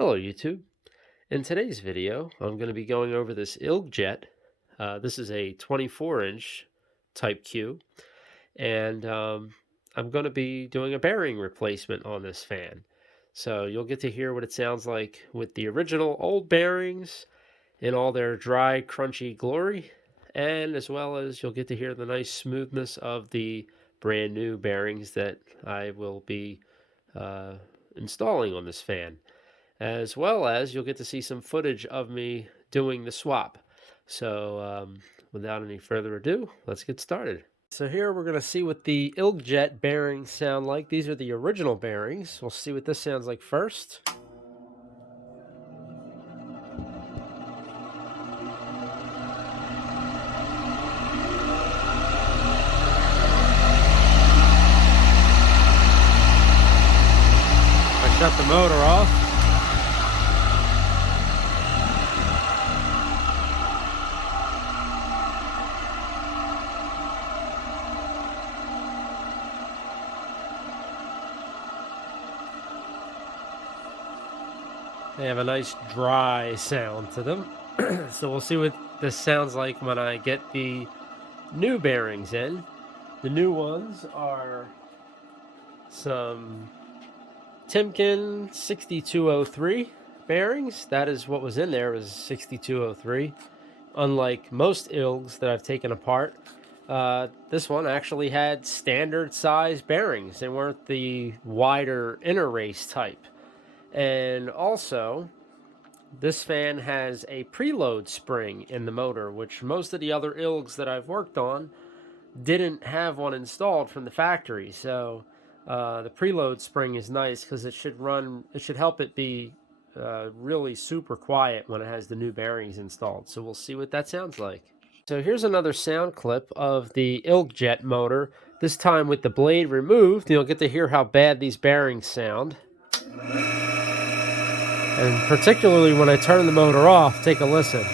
Hello YouTube. In today's video, I'm going to be going over this ILGJET. This is a 24-inch type Q, and I'm going to be doing a bearing replacement on this fan. So you'll get to hear what it sounds like with the original old bearings in all their dry, crunchy glory, and as well as you'll get to hear the nice smoothness of the brand new bearings that I will be uh, installing on this fan, as well as you'll get to see some footage of me doing the swap. So without any further ado, let's get started. So here we're going to see what the ILGJET bearings sound like. These are the original bearings. We'll see what this sounds like first. I shut the motor off. They have a nice dry sound to them. So we'll see what this sounds like when I get the new bearings in. The new ones are some Timken 6203 bearings. That is what was in there, was 6203. Unlike most ILGs that I've taken apart, this one actually had standard size bearings. They weren't the wider inner race type. And also, this fan has a preload spring in the motor, which most of the other ILGs that I've worked on didn't have one installed from the factory. So the preload spring is nice because it should help it be really super quiet when it has the new bearings installed. So we'll see what that sounds like. So here's another sound clip of the ILGJET motor, this time with the blade removed. You'll get to hear how bad these bearings sound. And particularly when I turn the motor off, take a listen.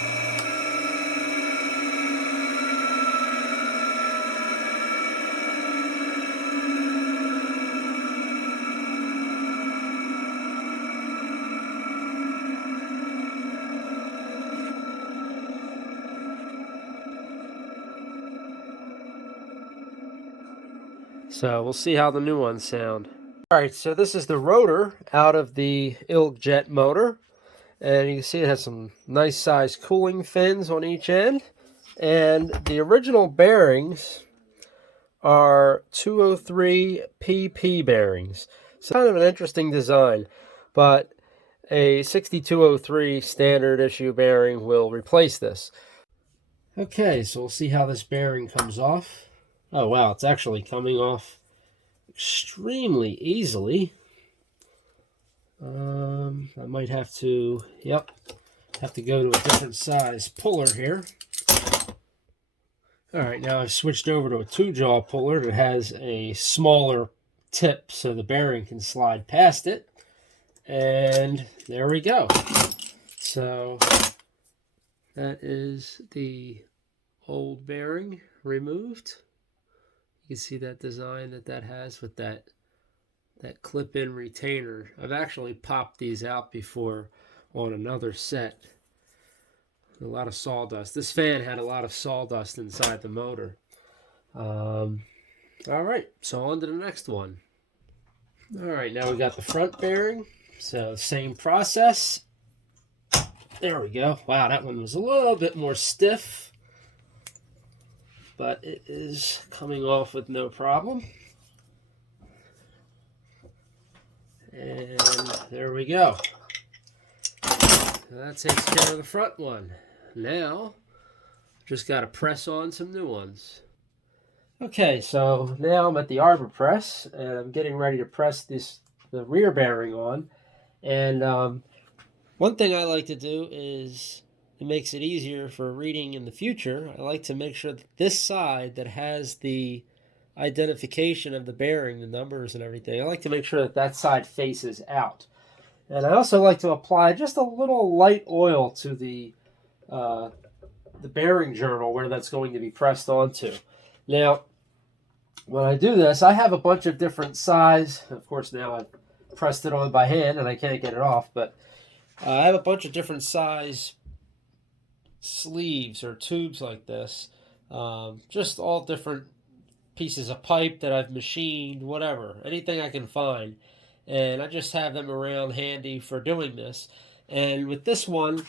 So we'll see how the new ones sound. All right, so this is the rotor out of the ILGJET motor. And you can see it has some nice sized cooling fins on each end. And the original bearings are 203 PP bearings. So kind of an interesting design, but a 6203 standard issue bearing will replace this. Okay, so we'll see how this bearing comes off. Oh wow, it's actually coming off extremely easily. I might have to, have to go to a different size puller here. All right, now I've switched over to a 2-jaw puller that has a smaller tip so the bearing can slide past it. And there we go. So that is the old bearing removed. You can see that design that has with that clip-in retainer. I've actually popped these out before on another set. A lot of sawdust. This fan had a lot of sawdust inside the motor. All right, so on to the next one. All right, now we got the front bearing. So same process. There we go. Wow, that one was a little bit more stiff, but it is coming off with no problem. And there we go. That takes care of the front one. Now, just got to press on some new ones. Okay, so now I'm at the arbor press, and I'm getting ready to press the rear bearing on. And one thing I like to do is, it makes it easier for reading in the future, I like to make sure that this side that has the identification of the bearing, the numbers and everything, I like to make sure that that side faces out. And I also like to apply just a little light oil to the bearing journal where that's going to be pressed onto. Now, when I do this, I have a bunch of different size. Of course, now I've pressed it on by hand and I can't get it off, but I have a bunch of different size sleeves or tubes like this, just all different pieces of pipe that I've machined, whatever, anything I can find. And I just have them around handy for doing this. And with this one,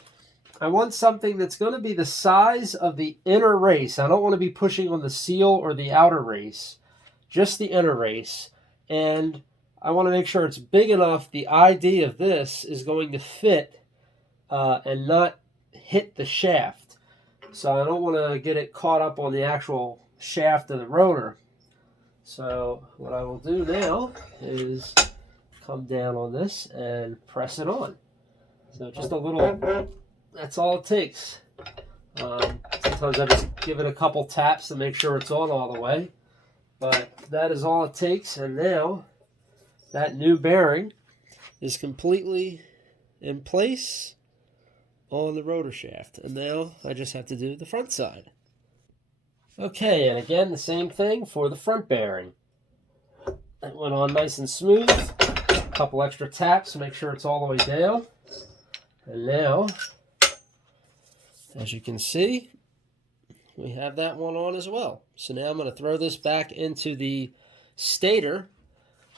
I want something that's going to be the size of the inner race. I don't want to be pushing on the seal or the outer race, just the inner race. And I want to make sure it's big enough. The ID of this is going to fit and not hit the shaft. So I don't want to get it caught up on the actual shaft of the rotor. So what I will do now is come down on this and press it on. So just a little, that's all it takes. Sometimes I just give it a couple taps to make sure it's on all the way. But that is all it takes. And now that new bearing is completely in place on the rotor shaft. And now I just have to do the front side. Okay, and again, the same thing for the front bearing. That went on nice and smooth. A couple extra taps to make sure it's all the way down. And now, as you can see, we have that one on as well. So now I'm going to throw this back into the stator,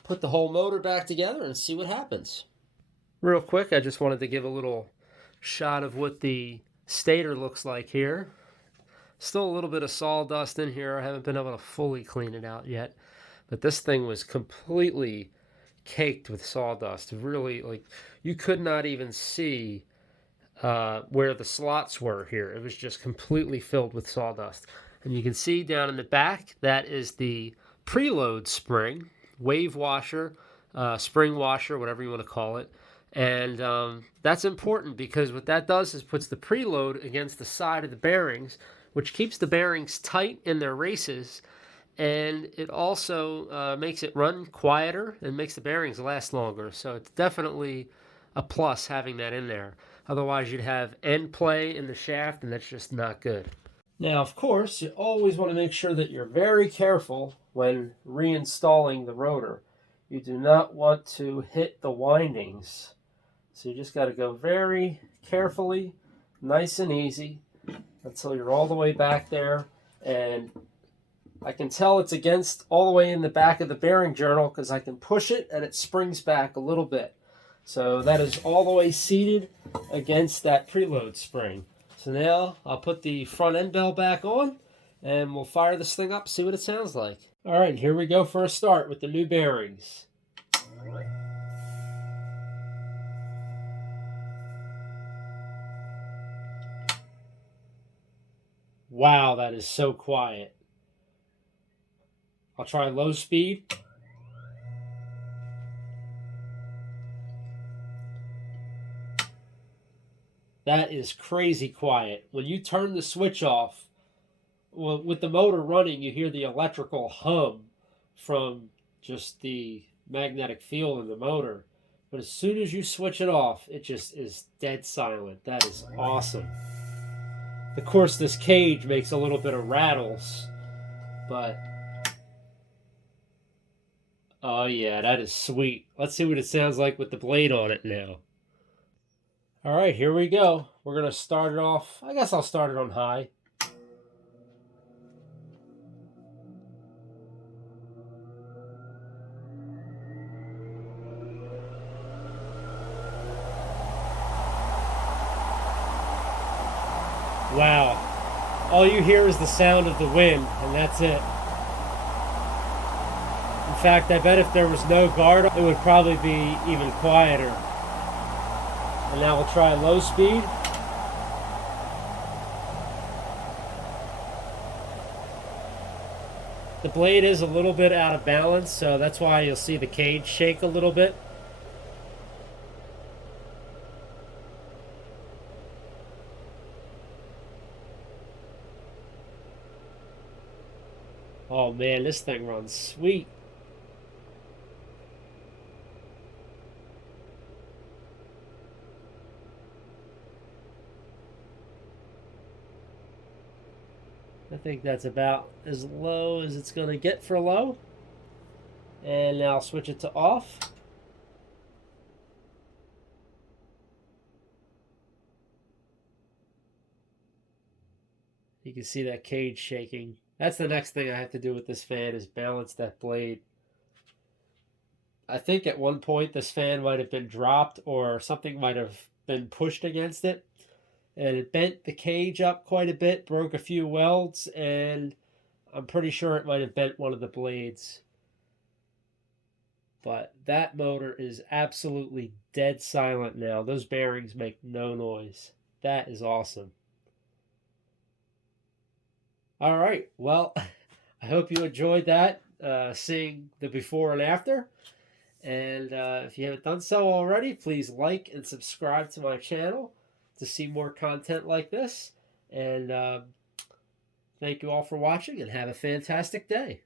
put the whole motor back together, and see what happens. Real quick, I just wanted to give a little shot of what the stator looks like here. Still a little bit of sawdust in here. I haven't been able to fully clean it out yet. But this thing was completely caked with sawdust. Really, like, you could not even see where the slots were here. It was just completely filled with sawdust. And you can see down in the back, that is the preload spring, wave washer, spring washer, whatever you want to call it. And that's important because what that does is puts the preload against the side of the bearings, which keeps the bearings tight in their races, and it also makes it run quieter and makes the bearings last longer. So it's definitely a plus having that in there. Otherwise, you'd have end play in the shaft, and that's just not good. Now, of course, you always want to make sure that you're very careful when reinstalling the rotor. You do not want to hit the windings. So you just got to go very carefully, nice and easy, until you're all the way back there. And I can tell it's against all the way in the back of the bearing journal because I can push it and it springs back a little bit. So that is all the way seated against that preload spring. So now I'll put the front end bell back on and we'll fire this thing up, see what it sounds like. All right, here we go for a start with the new bearings. Wow, that is so quiet. I'll try low speed. That is crazy quiet. When you turn the switch off, well, with the motor running, you hear the electrical hum from just the magnetic field in the motor. But as soon as you switch it off, it just is dead silent. That is awesome. Of course, this cage makes a little bit of rattles, but oh yeah, that is sweet. Let's see what it sounds like with the blade on it now. All right, here we go. We're going to start it off. I guess I'll start it on high. Wow. All you hear is the sound of the wind, and that's it. In fact, I bet if there was no guard, it would probably be even quieter. And now we'll try low speed. The blade is a little bit out of balance, so that's why you'll see the cage shake a little bit. Oh man, this thing runs sweet. I think that's about as low as it's going to get for low. And now I'll switch it to off. You can see that cage shaking. That's the next thing I have to do with this fan, is balance that blade. I think at one point this fan might have been dropped or something might have been pushed against it, and it bent the cage up quite a bit, broke a few welds, and I'm pretty sure it might have bent one of the blades. But that motor is absolutely dead silent now. Those bearings make no noise. That is awesome. All right, well, I hope you enjoyed that, seeing the before and after. And if you haven't done so already, please like and subscribe to my channel to see more content like this. And thank you all for watching, and have a fantastic day.